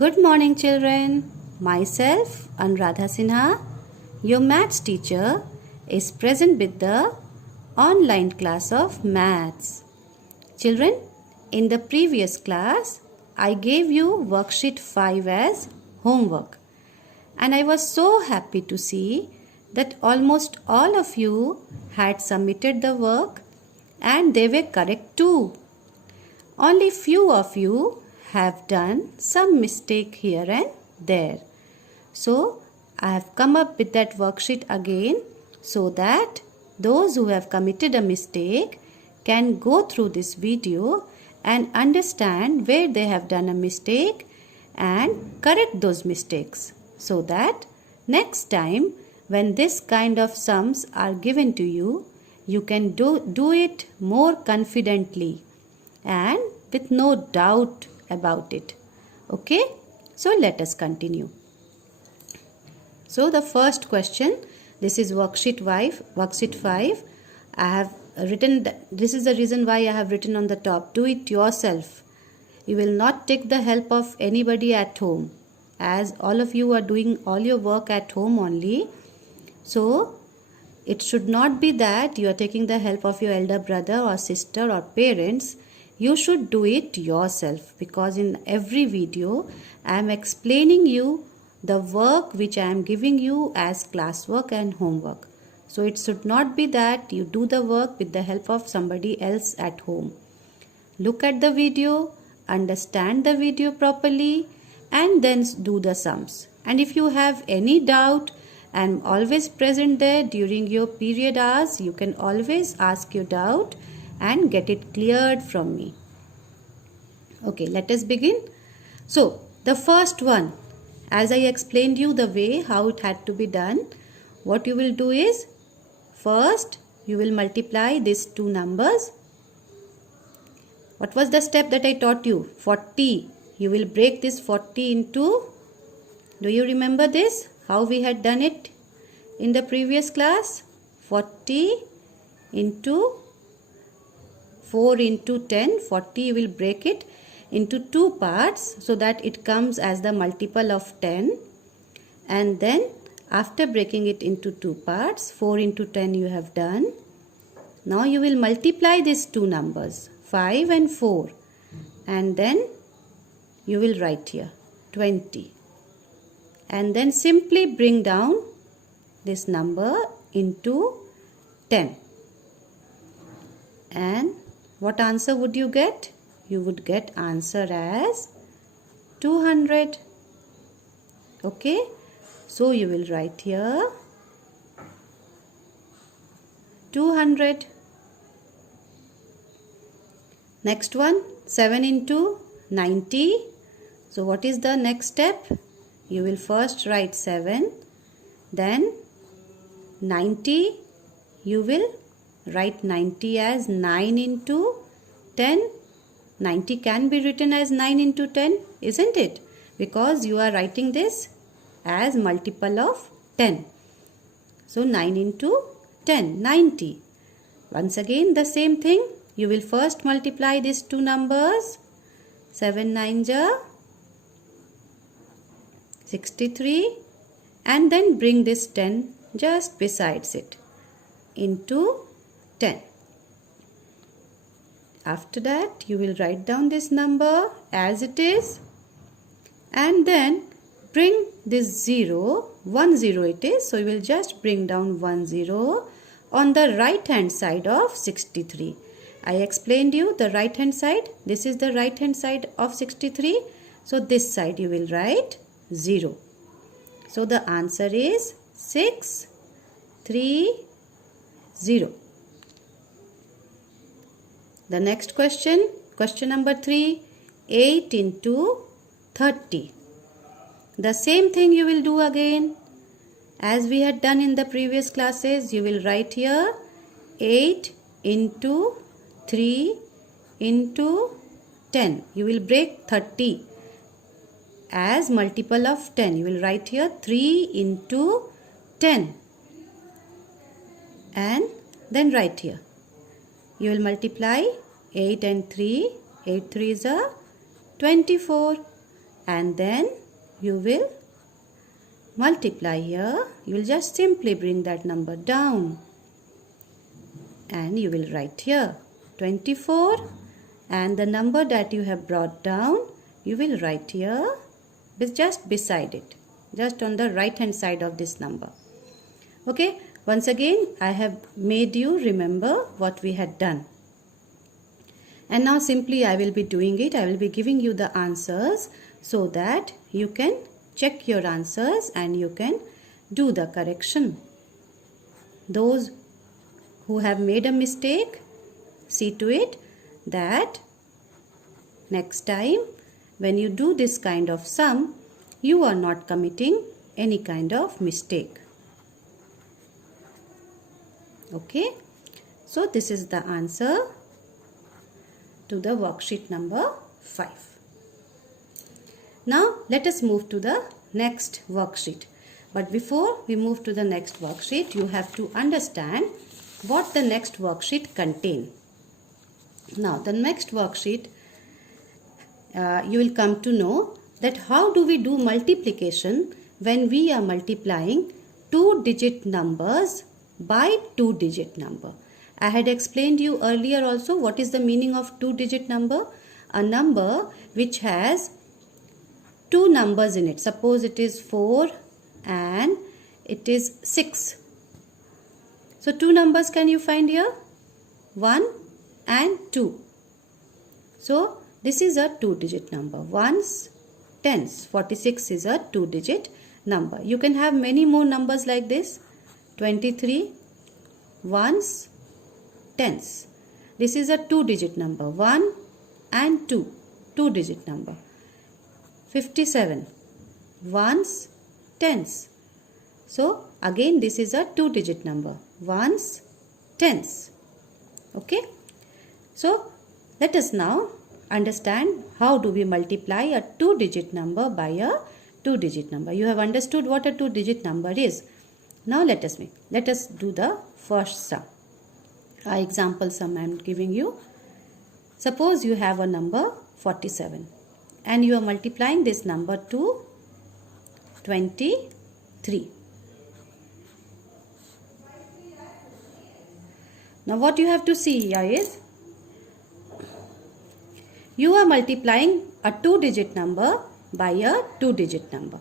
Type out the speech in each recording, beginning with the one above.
Good morning, children. Myself, Anuradha Sinha, your maths teacher, is present with the online class of maths. Children, in the previous class, I gave you worksheet 5 as homework. And I was so happy to see that almost all of you had submitted the work and they were correct too. Only few of you have done some mistake here and there. So I have come up with that worksheet again so that those who have committed a mistake can go through this video and understand where they have done a mistake and correct those mistakes, so that next time when this kind of sums are given to you, you can do it more confidently and with no doubt about it. Okay, so let us continue. So the first question, this is worksheet 5. I have written, this is the reason why I have written on the top, do it yourself. You will not take the help of anybody at home, as all of you are doing all your work at home only. So it should not be that you are taking the help of your elder brother or sister or parents. You should do it yourself, because in every video I am explaining you the work which I am giving you as classwork and homework. So it should not be that you do the work with the help of somebody else at home. Look at the video, understand the video properly, and then do the sums. And if you have any doubt, I am always present there during your period hours. You can always ask your doubt and get it cleared from me. Okay, let us begin. So the first one, as I explained you the way how it had to be done, what you will do is, first you will multiply these two numbers. What was the step that I taught you? 40. You will break this 40 into, do you remember this? How we had done it in the previous class? 40 into 4 into 10. 40 you will break it into two parts so that it comes as the multiple of 10. And then after breaking it into two parts, 4 into 10 you have done. Now you will multiply these two numbers, 5 and 4. And then you will write here 20. And then simply bring down this number into 10. And what answer would you get? You would get answer as 200. Okay. So you will write here 200. Next one, 7 into 90. So what is the next step? You will first write 7. Then 90. You will write 90 as 9 into 10. 90 can be written as 9 into 10, isn't it? Because you are writing this as multiple of 10. So 9 into 10, 90. Once again the same thing. You will first multiply these two numbers. 7 9 ja 63. And then bring this 10 just besides it into 10. After that you will write down this number as it is, and then bring this 0, 1 0 it is, so you will just bring down 1 0 on the right hand side of 63. I explained you the right hand side. This is the right hand side of 63. So this side you will write 0. So the answer is 6 3 0. The next question, question number 3, 8 into 30. The same thing you will do again as we had done in the previous classes. You will write here 8 into 3 into 10. You will break 30 as multiple of 10. You will write here 3 into 10. And then write here. You will multiply 8 and 3. 8 3 is a 24. and then you will multiply here. You will just simply bring that number down and you will write here 24, and the number that you have brought down you will write here just beside it, just on the right hand side of this number. Okay, once again I have made you remember what we had done. And now simply I will be doing it. I will be giving you the answers so that you can check your answers and you can do the correction. Those who have made a mistake, see to it that next time when you do this kind of sum, you are not committing any kind of mistake. Okay, so this is the answer to the worksheet number 5. Now let us move to the next worksheet. But before we move to the next worksheet, you have to understand what the next worksheet contains. Now the next worksheet, you will come to know that how do we do multiplication when we are multiplying 2-digit numbers by 2-digit number. I had explained you earlier also what is the meaning of 2-digit number. A number which has 2 numbers in it. Suppose it is 4 and it is 6. So 2 numbers can you find here? 1 and 2. So this is a 2-digit number. Ones, tens. 46 is a 2-digit number. You can have many more numbers like this. 23, ones, tens. This is a 2-digit number. 1 and 2. 2-digit number. 57. Ones, tens. So again this is a 2-digit number. Ones, tens. Okay. So let us now understand how do we multiply a 2-digit number by a 2-digit number. You have understood what a 2-digit number is. Now let us do the first sum. Example sum I am giving you. Suppose you have a number 47 and you are multiplying this number to 23. Now what you have to see here is you are multiplying a 2-digit number by a 2-digit number.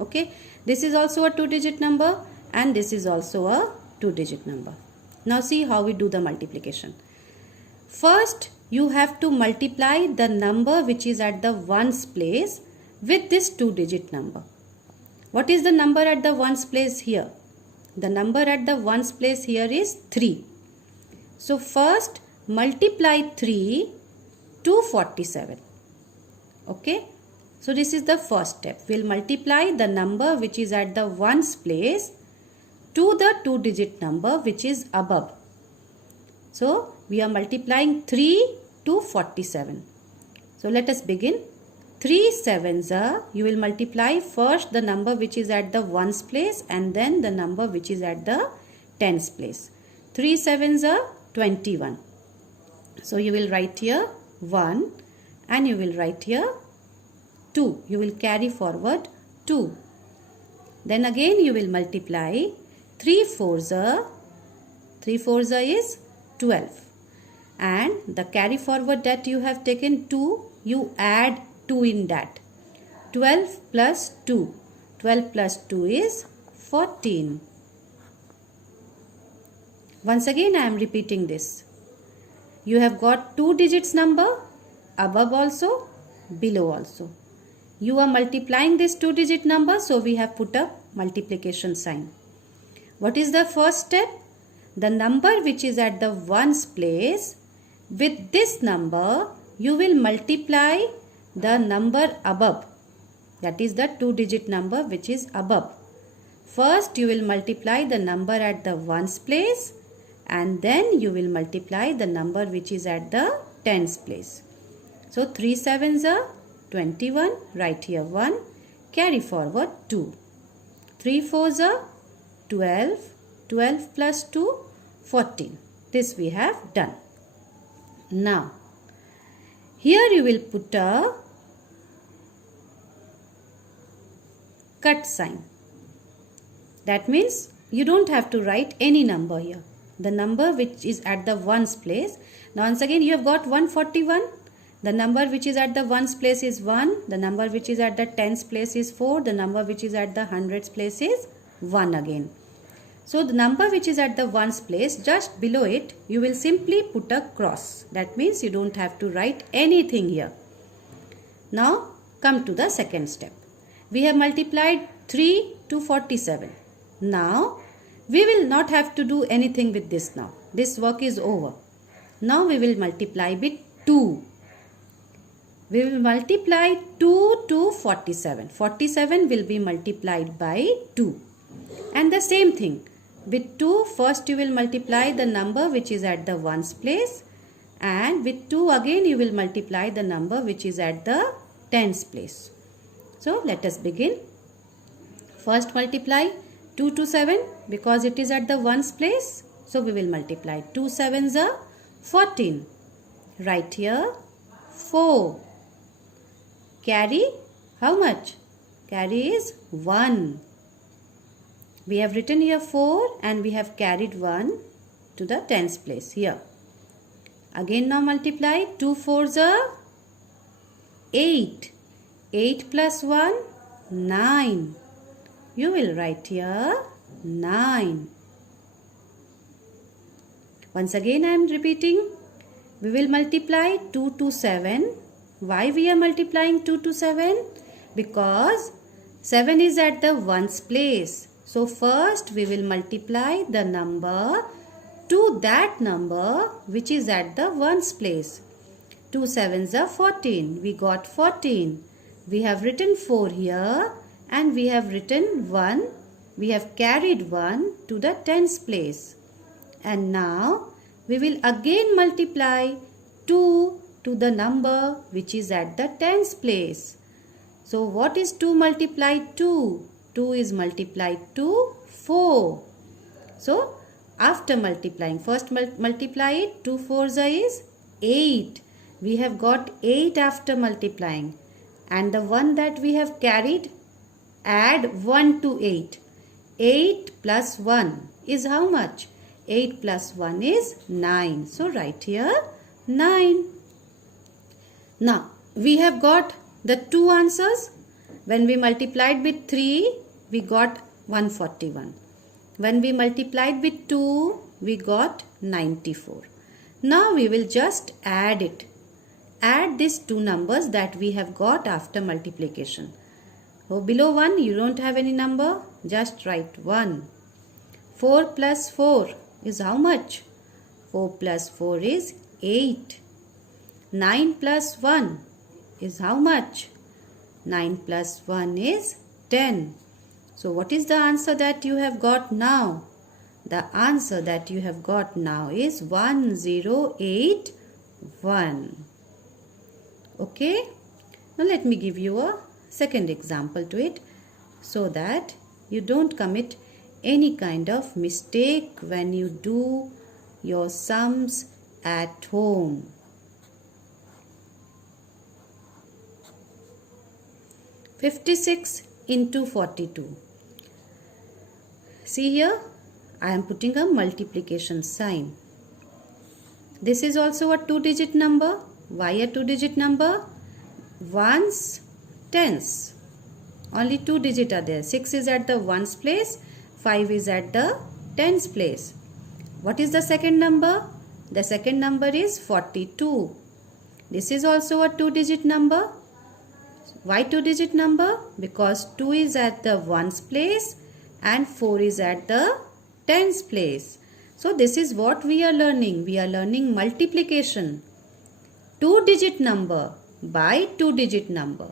Okay, this is also a 2-digit number and this is also a 2-digit number. Now see how we do the multiplication. First you have to multiply the number which is at the ones place with this 2-digit number. What is the number at the ones place here? The number at the ones place here is 3. So first multiply 3 to 47. Okay. So this is the first step. We'll multiply the number which is at the ones place to the 2-digit number which is above. So we are multiplying 3 to 47. So let us begin. 3 sevens are, you will multiply first the number which is at the ones place and then the number which is at the tens place. 3 sevens are 21. So you will write here 1 and you will write here 2. You will carry forward 2. Then again you will multiply 3 fours are is 12. And the carry forward that you have taken 2, you add 2 in that. 12 plus 2. 12 plus 2 is 14. Once again I am repeating this. You have got 2 digits number above also, below also. You are multiplying this 2-digit number, so we have put a multiplication sign. What is the first step? The number which is at the ones place, with this number you will multiply the number above. That is the 2-digit number which is above. First you will multiply the number at the ones place and then you will multiply the number which is at the tens place. So 3 sevens are 21, write here 1, carry forward 2. 3 fours are 12, 12 plus 2, 14. This we have done. Now, here you will put a cut sign. That means you don't have to write any number here. The number which is at the ones place. Now once again you have got 141. The number which is at the ones place is 1. The number which is at the tens place is 4. The number which is at the hundreds place is 1 again. So the number which is at the ones place, just below it, you will simply put a cross. That means you don't have to write anything here. Now come to the second step. We have multiplied 3 to 47. Now we will not have to do anything with this now. This work is over. Now we will multiply with 2. We will multiply 2 to 47. 47 will be multiplied by 2. And the same thing. With 2, first you will multiply the number which is at the ones place. And with 2 again you will multiply the number which is at the tens place. So let us begin. First multiply 2 to 7 because it is at the ones place. So we will multiply 2 sevens are 14. Right here 4. Carry how much? Carry is 1. We have written here 4 and we have carried 1 to the tens place here. Again now multiply 2 fours are 8. 8 plus 1 9. You will write here 9. Once again I am repeating. We will multiply 2 to 7. Why we are multiplying 2 to 7? Because 7 is at the ones place. So first we will multiply the number to that number which is at the ones place. 2 sevens are 14. We got 14. We have written 4 here and we have written 1. We have carried 1 to the tens place. And now we will again multiply 2 to the number which is at the tens place. So what is 2 multiplied 2? 2 is multiplied to 4. So after multiplying, first multiply it. 2 fours is 8. We have got 8 after multiplying. And the one that we have carried, add 1 to 8. 8 plus 1 is how much? 8 plus 1 is 9. So write here 9. Now we have got the two answers. When we multiplied with 3, we got 141. When we multiplied with 2, we got 94. Now we will just add it. Add these two numbers that we have got after multiplication. So below 1, you don't have any number. Just write 1. 4 plus 4 is how much? 4 plus 4 is 8. 9 plus 1 is how much? 9 plus 1 is 10. So what is the answer that you have got now? The answer that you have got now is 1081. Okay. Now let me give you a second example to it so that you don't commit any kind of mistake when you do your sums at home. "56 into 42. See here, I am putting a multiplication sign. This is also a 2-digit number. Why a 2-digit number? Ones, tens. Only 2 digits are there. 6 is at the ones place. 5 is at the tens place. What is the second number? The second number is 42. This is also a 2-digit number. Why 2-digit number? Because 2 is at the ones place and 4 is at the tens place. So this is what we are learning. We are learning multiplication. 2-digit number by 2-digit number.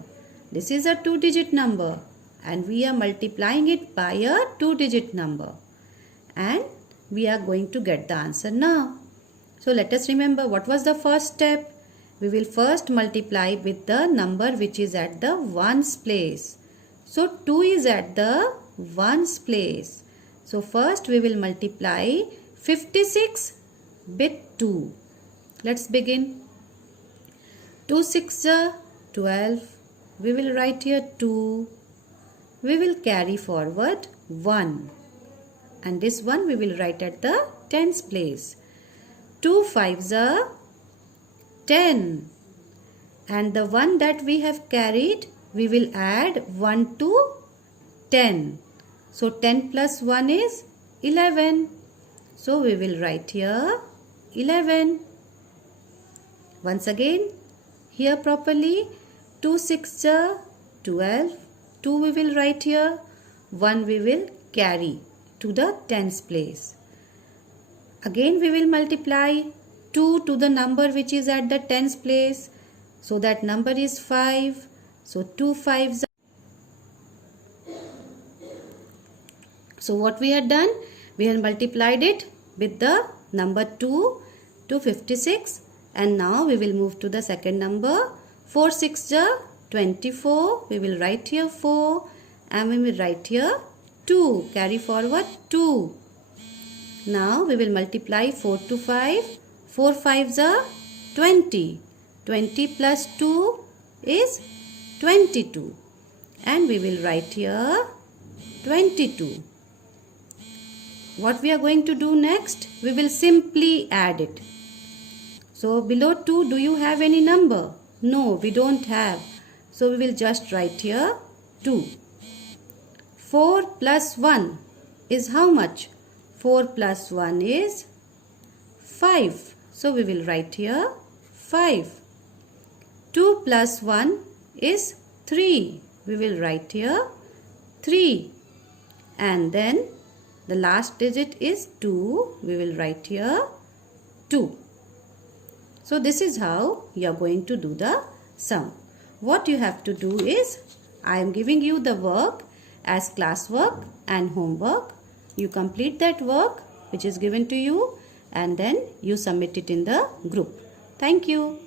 This is a 2-digit number and we are multiplying it by a 2-digit number. And we are going to get the answer now. So let us remember what was the first step. We will first multiply with the number which is at the ones place. So 2 is at the ones place. So first we will multiply 56 with 2. Let's begin. 2 6 12. We will write here 2. we will carry forward 1. And this 1 we will write at the tens place. 2 5s are 10. And the 1 that we have carried, we will add 1 to 10. So 10 plus 1 is 11. So we will write here 11. Once again, here properly, 2 6s are 12. 2 we will write here. 1 we will carry to the tens place. Again we will multiply 2 to the number which is at the tens place. So that number is 5. So 2 5s. So what we had done? We had multiplied it with the number 2 to 56. And now we will move to the second number. 4 6s are 24. We will write here 4. And we will write here 2. Carry forward 2. Now we will multiply 4 to 5. 4 5s are 20. 20 plus 2 is 22. And we will write here 22. What we are going to do next? We will simply add it. So below 2, do you have any number? No, we don't have. So we will just write here 2. 4 plus 1 is how much? 4 plus 1 is 5. So we will write here 5. 2 plus 1 is 3. We will write here 3. And then the last digit is 2. We will write here 2. So this is how you are going to do the sum. What you have to do is, I am giving you the work as classwork and homework. You complete that work which is given to you and then you submit it in the group. Thank you.